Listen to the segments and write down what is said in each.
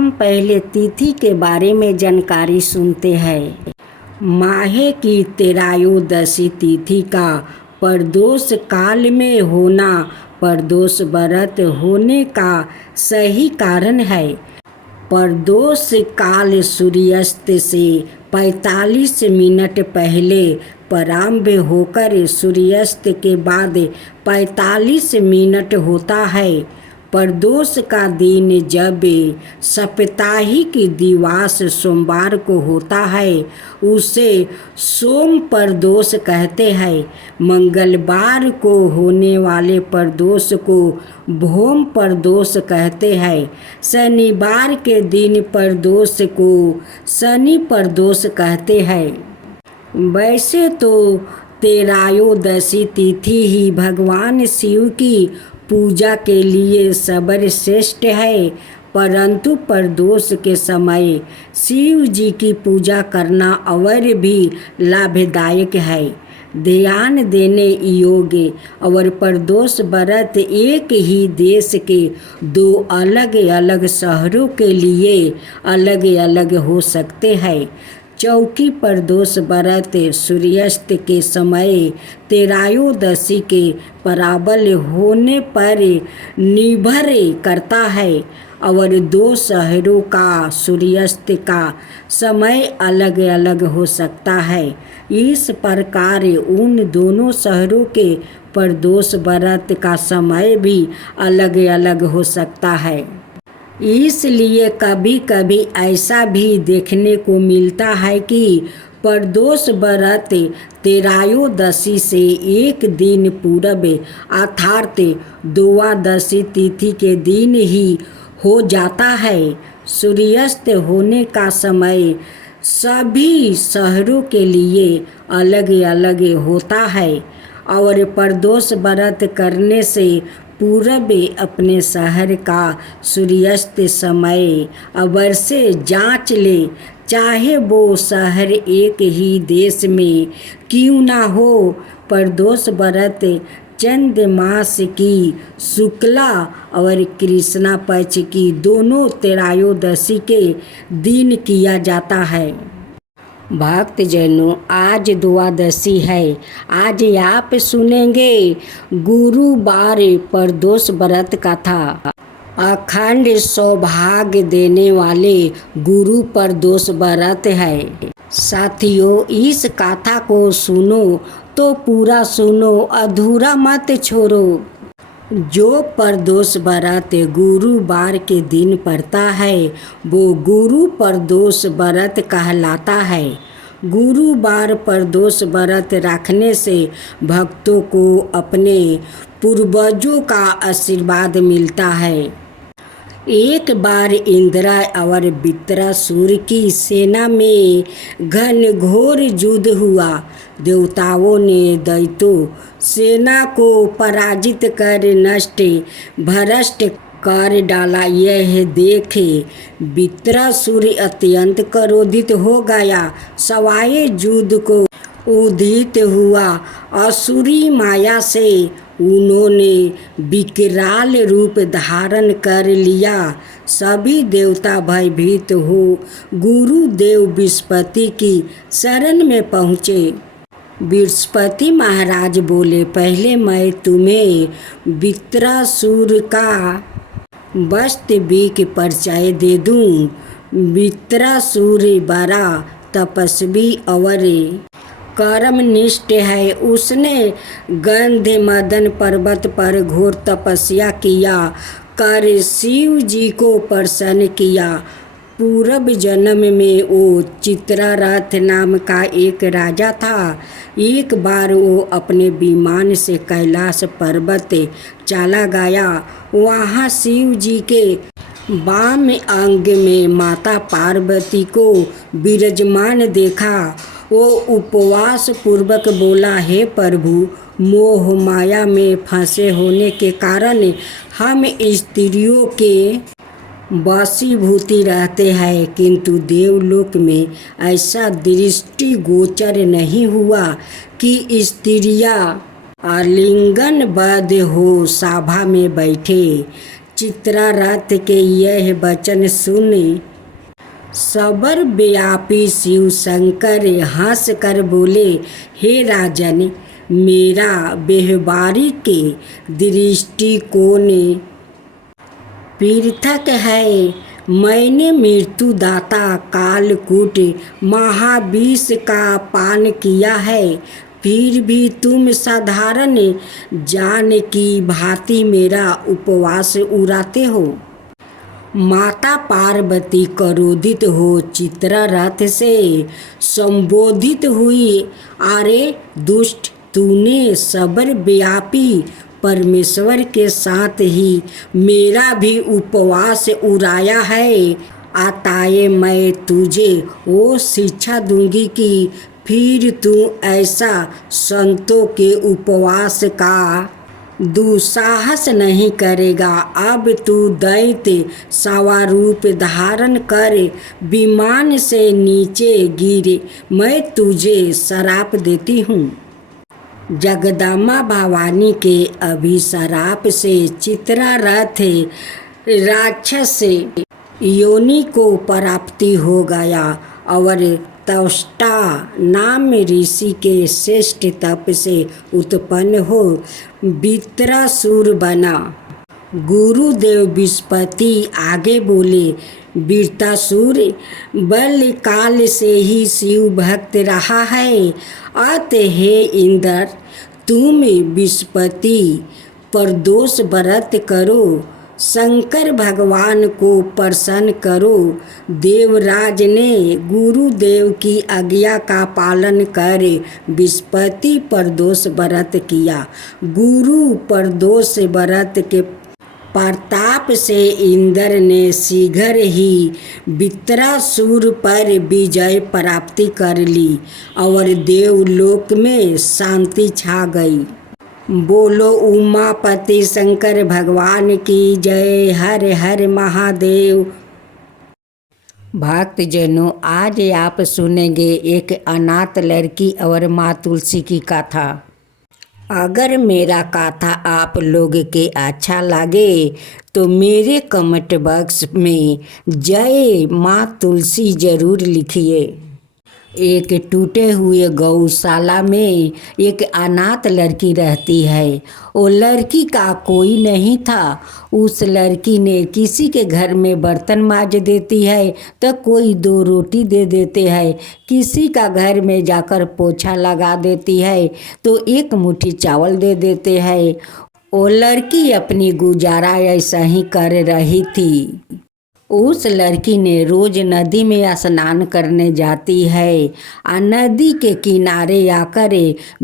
हम पहले तिथि के बारे में जानकारी सुनते हैं। माहे की त्रयोदशी तिथि का प्रदोष काल में होना प्रदोष व्रत होने का सही कारण है। प्रदोष काल सूर्यास्त से 45 मिनट पहले प्रारंभ होकर सूर्यास्त के बाद 45 मिनट होता है। प्रदोष का दिन जब साप्ताहिक दिवस सोमवार को होता है उसे सोम प्रदोष कहते हैं। मंगलवार को होने वाले प्रदोष को भौम प्रदोष कहते हैं। शनिवार के दिन प्रदोष को शनि प्रदोष कहते हैं। वैसे तो त्रयोदशी तिथि ही भगवान शिव की पूजा के लिए सर्वश्रेष्ठ है, परंतु प्रदोष के समय शिव जी की पूजा करना और भी लाभदायक है। ध्यान देने योग्य और प्रदोष व्रत एक ही देश के दो अलग अलग शहरों के लिए अलग अलग हो सकते हैं। चौकी प्रदोष व्रत सूर्यास्त के समय त्रयोदशी के प्राबल्य होने पर निर्भर करता है और दो शहरों का सूर्यास्त का समय अलग अलग हो सकता है। इस प्रकार उन दोनों शहरों के प्रदोष व्रत का समय भी अलग अलग हो सकता है। इसलिए कभी कभी ऐसा भी देखने को मिलता है कि प्रदोष व्रत त्रयोदशी से एक दिन पूर्व अर्थात द्वादशी तिथि के दिन ही हो जाता है। सूर्यास्त होने का समय सभी शहरों के लिए अलग अलग होता है और प्रदोष व्रत करने से पूर्व अपने शहर का सूर्यास्त समय अवश्य जांच ले, चाहे वो शहर एक ही देश में क्यों ना हो। प्रदोष व्रत चंद्रमास की शुक्ला और कृष्णा पक्ष की दोनों त्रयोदशी के दिन किया जाता है। भक्तजनों, आज द्वादशी है। आज आप सुनेंगे गुरुवार प्रदोष व्रत कथा। अखंड सौभाग्य देने वाले गुरु प्रदोष व्रत है। साथियों, इस कथा को सुनो तो पूरा सुनो, अधूरा मत छोड़ो। जो प्रदोष व्रत गुरुवार के दिन पड़ता है वो गुरु प्रदोष व्रत कहलाता है। गुरुवार प्रदोष व्रत रखने से भक्तों को अपने पूर्वजों का आशीर्वाद मिलता है। एक बार इंद्र और वृत्रासुर की सेना में घनघोर युद्ध हुआ। देवताओं ने दैत्यों सेना को पराजित कर नष्ट भ्रष्ट कर डाला। यह देखे वृत्रासुर अत्यंत क्रोधित हो गया। सवाए युद्ध को उदित हुआ। असुरी माया से उन्होंने विकराल रूप धारण कर लिया। सभी देवता भयभीत हो गुरुदेव बृहस्पति की शरण में पहुँचे। बृहस्पति महाराज बोले, पहले मैं तुम्हें वृत्रासुर का वास्तविक परिचय दे दूं। वृत्रासुर बड़ा तपस्वी और कर्मनिष्ठ है। उसने गंधमदन पर्वत पर घोर तपस्या किया कर शिव जी को प्रसन्न किया। पूर्व जन्म में वो चित्ररथ नाम का एक राजा था। एक बार वो अपने विमान से कैलाश पर्वत चला गया। वहाँ शिव जी के वाम अंग में माता पार्वती को विराजमान देखा। वो उपवास पूर्वक बोला, हे प्रभु, मोह माया में फंसे होने के कारण हम स्त्रियों के वशीभूति रहते हैं, किंतु देवलोक में ऐसा दृष्टिगोचर नहीं हुआ कि स्त्रियां आलिंगनबद्ध हो सभा में बैठे चित्रारथ के यह वचन सुने सबर व्यापी शिव शंकर हंस कर बोले, हे राजन, मेरा व्यवहारिक के दृष्टिकोण पृथक है। मैंने मृत्युदाता कालकूट महाविष का पान किया है, फिर भी तुम साधारण जान की भांति मेरा उपवास उड़ाते हो। माता पार्वती क्रोधित हो चित्ररथ से संबोधित हुई, अरे दुष्ट, तूने सबर व्यापी परमेश्वर के साथ ही मेरा भी उपवास उड़ाया है। अतः मैं तुझे वो शिक्षा दूंगी कि फिर तू ऐसा संतों के उपवास का दुस्साहस नहीं करेगा। अब तू दैत्य स्वरूप धारण कर विमान से नीचे गिरे, मैं तुझे श्राप देती हूँ। जगदम्बा भवानी के अभिशाप से चित्ररथ राक्षस योनि को प्राप्ति हो गया और त्वष्टा नाम ऋषि के श्रेष्ठ तप से उत्पन्न हो वृत्रासुर बना। गुरुदेव बृहस्पति आगे बोले, वृत्रासुर बल काल से ही शिव भक्त रहा है। अतः हे इंद्र, तुम बृहस्पति पर दोष व्रत करो, शंकर भगवान को प्रसन्न करो। देवराज ने गुरुदेव की आज्ञा का पालन कर बृहस्पति पर दोष व्रत किया। गुरु पर दोष व्रत के प्रताप से इंद्र ने शीघ्र ही वृत्रासुर पर विजय प्राप्ति कर ली और देवलोक में शांति छा गई। बोलो उमापति शंकर भगवान की जय। हर हर महादेव। भक्तजनों, आज आप सुनेंगे एक अनाथ लड़की और माँ तुलसी की कथा। अगर मेरा कथा आप लोग के अच्छा लगे तो मेरे कमेंट बॉक्स में जय माँ तुलसी जरूर लिखिए। एक टूटे हुए गौशाला में एक अनाथ लड़की रहती है। वो लड़की का कोई नहीं था। उस लड़की ने किसी के घर में बर्तन मांज देती है तो कोई दो रोटी दे देते हैं, किसी का घर में जाकर पोछा लगा देती है तो एक मुट्ठी चावल दे देते हैं। वो लड़की अपनी गुजारा ऐसा ही कर रही थी। उस लड़की ने रोज नदी में स्नान करने जाती है। नदी के किनारे आकर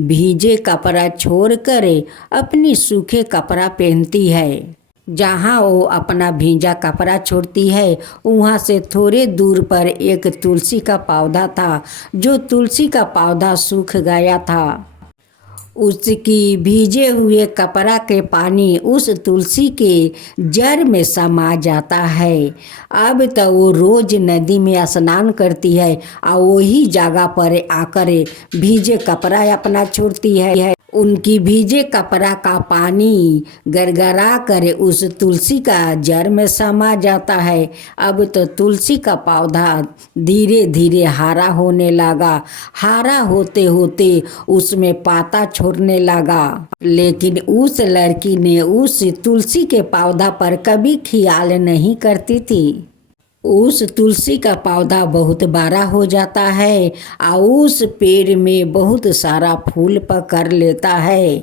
भीजे कपड़ा छोड़कर अपनी सूखे कपड़ा पहनती है। जहाँ वो अपना भीजा कपड़ा छोड़ती है वहाँ से थोड़े दूर पर एक तुलसी का पौधा था। जो तुलसी का पौधा सूख गया था, उसकी भीजे हुए कपड़ा के पानी उस तुलसी के जड़ में समा जाता है। अब तो वो रोज नदी में स्नान करती है और वही जगह पर आकर भीजे कपड़ा अपना छोड़ती है। उनकी भीजे कपड़ा का पानी गड़गड़ा कर उस तुलसी का जड़ में समा जाता है। अब तो तुलसी का पौधा धीरे धीरे हरा होने लगा। हरा होते होते उसमें पाता छोड़ने लगा। लेकिन उस लड़की ने उस तुलसी के पौधा पर कभी ख्याल नहीं करती थी। उस तुलसी का पौधा बहुत बड़ा हो जाता है और उस पेड़ में बहुत सारा फूल पकड़ लेता है।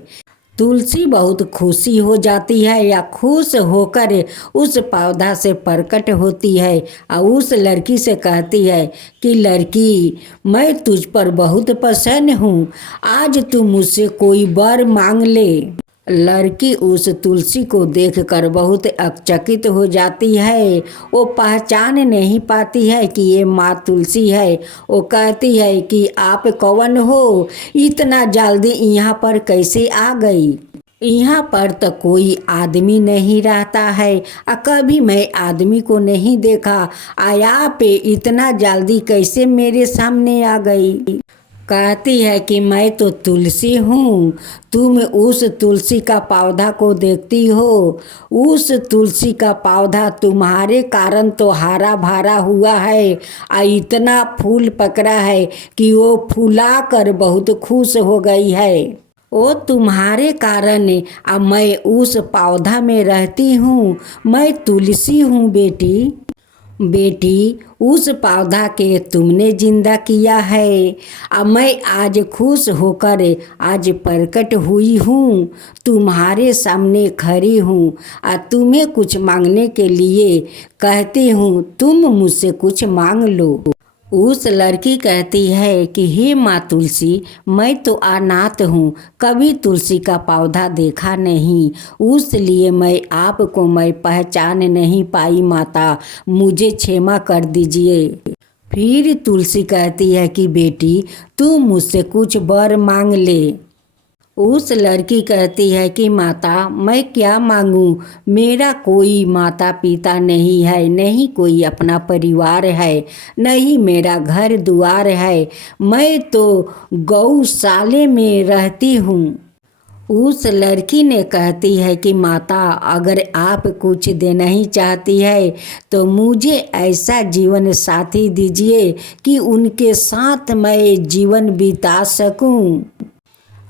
तुलसी बहुत खुशी हो जाती है या खुश होकर उस पौधा से प्रकट होती है और उस लड़की से कहती है कि लड़की, मैं तुझ पर बहुत प्रसन्न हूँ, आज तू मुझसे कोई वर मांग ले। लड़की उस तुलसी को देखकर बहुत अचकित हो जाती है। वो पहचान नहीं पाती है कि ये माँ तुलसी है। वो कहती है कि आप कौन हो, इतना जल्दी यहाँ पर कैसे आ गई? यहाँ पर तो कोई आदमी नहीं रहता है और कभी मैं आदमी को नहीं देखा। आया पे इतना जल्दी कैसे मेरे सामने आ गई? कहती है कि मैं तो तुलसी हूँ, तुम उस तुलसी का पौधा को देखती हो, उस तुलसी का पौधा तुम्हारे कारण तो हरा भरा हुआ है और इतना फूल पकड़ा है कि वो फूला कर बहुत खुश हो गई है। वो तुम्हारे कारण अब मैं उस पौधा में रहती हूँ, मैं तुलसी हूँ बेटी। बेटी, उस पौधा के तुमने जिंदा किया है। अब मैं आज खुश होकर आज प्रकट हुई हूँ, तुम्हारे सामने खड़ी हूँ और तुम्हें कुछ मांगने के लिए कहती हूँ, तुम मुझसे कुछ मांग लो। उस लड़की कहती है कि हे माँ तुलसी, मैं तो अनाथ हूँ, कभी तुलसी का पौधा देखा नहीं, उसलिए मैं पहचान नहीं पाई माता, मुझे क्षमा कर दीजिए। फिर तुलसी कहती है कि बेटी, तू मुझसे कुछ वर मांग ले। उस लड़की कहती है कि माता, मैं क्या मांगूं, मेरा कोई माता पिता नहीं है, नहीं कोई अपना परिवार है, नहीं मेरा घर द्वार है, मैं तो गौशाले में रहती हूँ। उस लड़की ने कहती है कि माता, अगर आप कुछ देना ही चाहती है तो मुझे ऐसा जीवन साथी दीजिए कि उनके साथ मैं जीवन बिता सकूं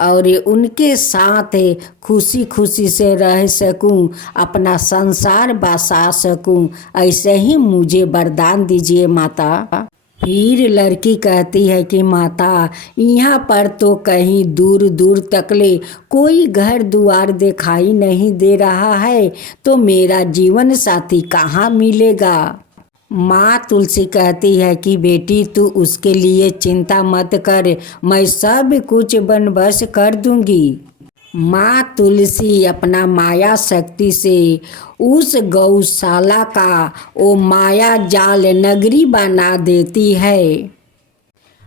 और उनके साथ खुशी खुशी से रह सकूं, अपना संसार बसा सकूं, ऐसे ही मुझे वरदान दीजिए माता। फिर लड़की कहती है कि माता, यहाँ पर तो कहीं दूर दूर तकले कोई घर द्वार दिखाई नहीं दे रहा है, तो मेरा जीवन साथी कहाँ मिलेगा। माँ तुलसी कहती है कि बेटी, तू उसके लिए चिंता मत कर, मैं सब कुछ बंदोबस्त कर दूंगी। माँ तुलसी अपना माया शक्ति से उस गौशाला का वो माया जाल नगरी बना देती है।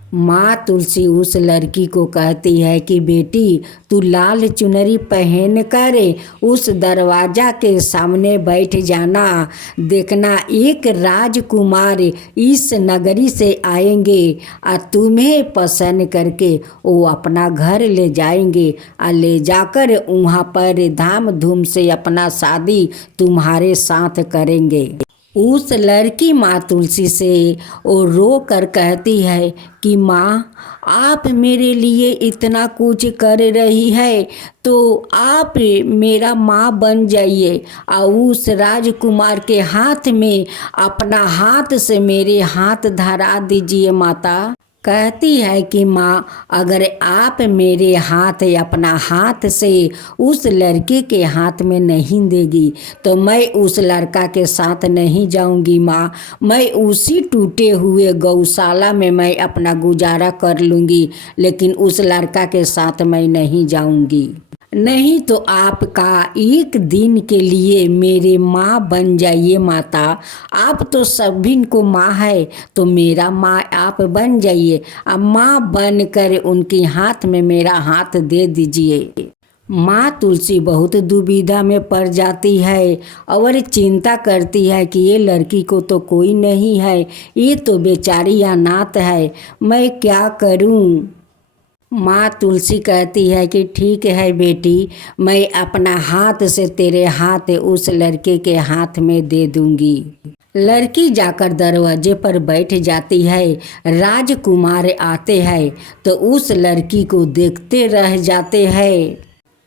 माँ तुलसी उस लड़की को कहती है कि बेटी, तू लाल चुनरी पहन कर उस दरवाजा के सामने बैठ जाना, देखना एक राजकुमार इस नगरी से आएंगे और तुम्हें पसंद करके वो अपना घर ले जाएंगे और ले जाकर वहाँ पर धाम धूम से अपना शादी तुम्हारे साथ करेंगे। उस लड़की माँ तुलसी से वो रो कर कहती है कि माँ, आप मेरे लिए इतना कुछ कर रही है तो आप मेरा माँ बन जाइए और उस राजकुमार के हाथ में अपना हाथ से मेरे हाथ धरा दीजिए। माता कहती है कि माँ, अगर आप मेरे हाथ अपना हाथ से उस लड़के के हाथ में नहीं देगी तो मैं उस लड़का के साथ नहीं जाऊंगी। माँ, मैं उसी टूटे हुए गौशाला में मैं अपना गुजारा कर लूँगी, लेकिन उस लड़का के साथ मैं नहीं जाऊंगी। नहीं तो आपका एक दिन के लिए मेरे माँ बन जाइए। माता, आप तो सभी को माँ है, तो मेरा माँ आप बन जाइए। अब माँ बनकर उनके हाथ में मेरा हाथ दे दीजिए। माँ तुलसी बहुत दुविधा में पड़ जाती है और चिंता करती है कि ये लड़की को तो कोई नहीं है, ये तो बेचारी अनाथ है, मैं क्या करूँ। माँ तुलसी कहती है कि ठीक है बेटी, मैं अपना हाथ से तेरे हाथ उस लड़के के हाथ में दे दूंगी। लड़की जाकर दरवाजे पर बैठ जाती है। राजकुमार आते हैं तो उस लड़की को देखते रह जाते हैं।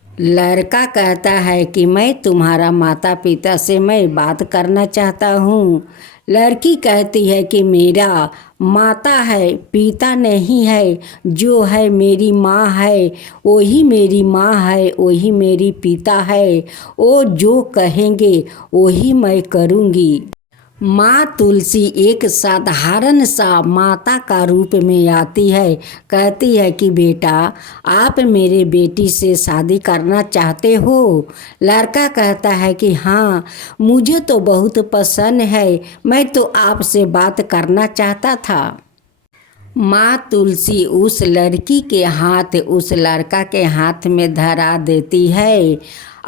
लड़का कहता है कि मैं तुम्हारा माता पिता से मैं बात करना चाहता हूँ। लड़की कहती है कि मेरा माता है, पिता नहीं है, जो है मेरी माँ है, वही मेरी माँ है, वही मेरी पिता है, वो जो कहेंगे वही मैं करूँगी। माँ तुलसी एक साधारण सा माता का रूप में आती है। कहती है कि बेटा, आप मेरे बेटी से शादी करना चाहते हो। लड़का कहता है कि हाँ, मुझे तो बहुत पसंद है, मैं तो आपसे बात करना चाहता था। माँ तुलसी उस लड़की के हाथ उस लड़का के हाथ में धरा देती है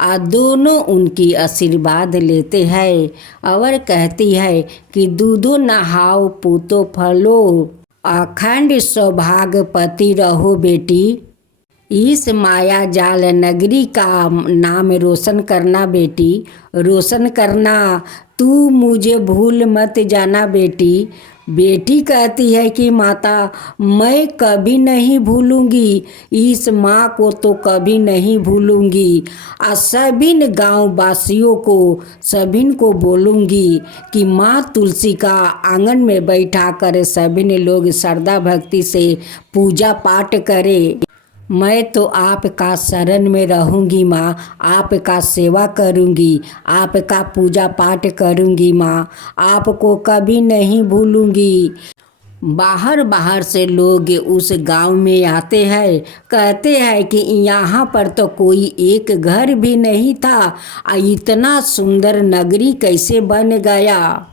और दोनों उनकी आशीर्वाद लेते हैं और कहती है कि दूधो नहाओ पूतो फलो, अखंड सौभाग्यवती रहो बेटी। इस माया जाल नगरी का नाम रोशन करना बेटी, रोशन करना। तू मुझे भूल मत जाना बेटी। बेटी कहती है कि माता मैं कभी नहीं भूलूंगी, इस माँ को तो कभी नहीं भूलूंगी। और सभी गाँव वासियों को सभी को बोलूंगी कि माँ तुलसी का आंगन में बैठा कर सभी लोग श्रद्धा भक्ति से पूजा पाठ करें। मैं तो आपका शरण में रहूँगी माँ, आपका सेवा करूँगी, आपका पूजा पाठ करूँगी माँ, आपको कभी नहीं भूलूँगी। बाहर बाहर से लोग उस गांव में आते हैं, कहते हैं कि यहाँ पर तो कोई एक घर भी नहीं था, इतना सुंदर नगरी कैसे बन गया।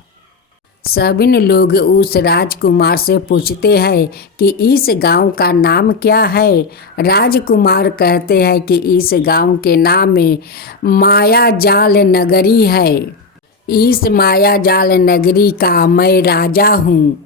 सभी लोग उस राजकुमार से पूछते हैं कि इस गांव का नाम क्या है। राजकुमार कहते हैं कि इस गांव के नाम में माया जाल नगरी है। इस माया जाल नगरी का मैं राजा हूँ।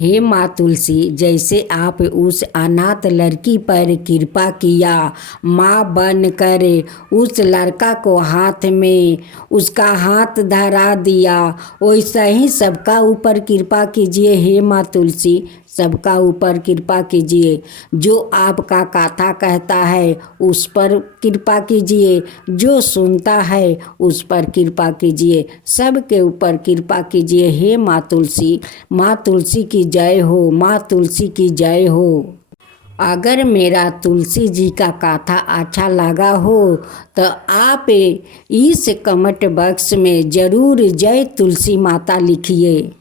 हे माँ तुलसी, जैसे आप उस अनाथ लड़की पर कृपा किया, माँ बन कर उस लड़का को हाथ में उसका हाथ धरा दिया, वैसा ही सबका ऊपर कृपा कीजिए। हे माँ तुलसी, सबका ऊपर कृपा कीजिए। जो आपका कथा कहता है उस पर कृपा कीजिए, जो सुनता है उस पर कृपा कीजिए, सबके ऊपर कृपा कीजिए। हे माँ तुलसी की जय हो, माँ तुलसी की जय हो। अगर मेरा तुलसी जी का कथा अच्छा लगा हो तो आप इस कमेंट बॉक्स में ज़रूर जय तुलसी माता लिखिए।